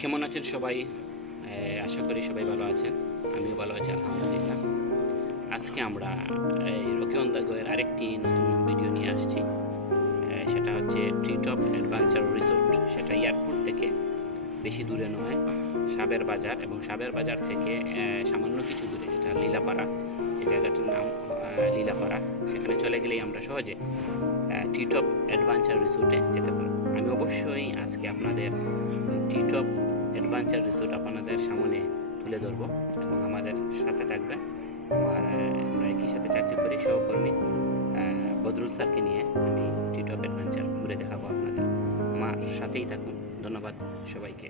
কেমন আছেন সবাই? আশা করি সবাই ভালো আছেন। আমিও ভালো আছি আলহামদুলিল্লাহ। আজকে আমরা এই রকি অন দ্য গোয়ের আরেকটি নতুন ভিডিও নিয়ে আসছি। সেটা হচ্ছে ট্রি টপ অ্যাডভেঞ্চার রিসোর্ট। সেটা এয়ারপোর্ট থেকে বেশি দূরে নয়, সাবের বাজার, এবং সাবের বাজার থেকে সামান্য কিছু দূরে, যেটা লীলাপাড়া, যে জায়গাটার নাম লীলাপাড়া। সেখানে চলে গেলেই আমরা সহজে ট্রি টপ অ্যাডভেঞ্চার রিসোর্টে যেতে পারবো। আমি অবশ্যই আজকে আপনাদের ট্রি টপ অ্যাডভেঞ্চার রিসোর্ট আপনাদের সামনে তুলে ধরবো, এবং আমাদের সাথে থাকবেন আমার আমরা একই সাথে চাকরি করি সহকর্মী বদরুল স্যারকে নিয়ে আমি ট্রি টপ অ্যাডভেঞ্চার ঘুরে দেখাবো আপনাদের। আমার সাথেই থাকুন। ধন্যবাদ সবাইকে।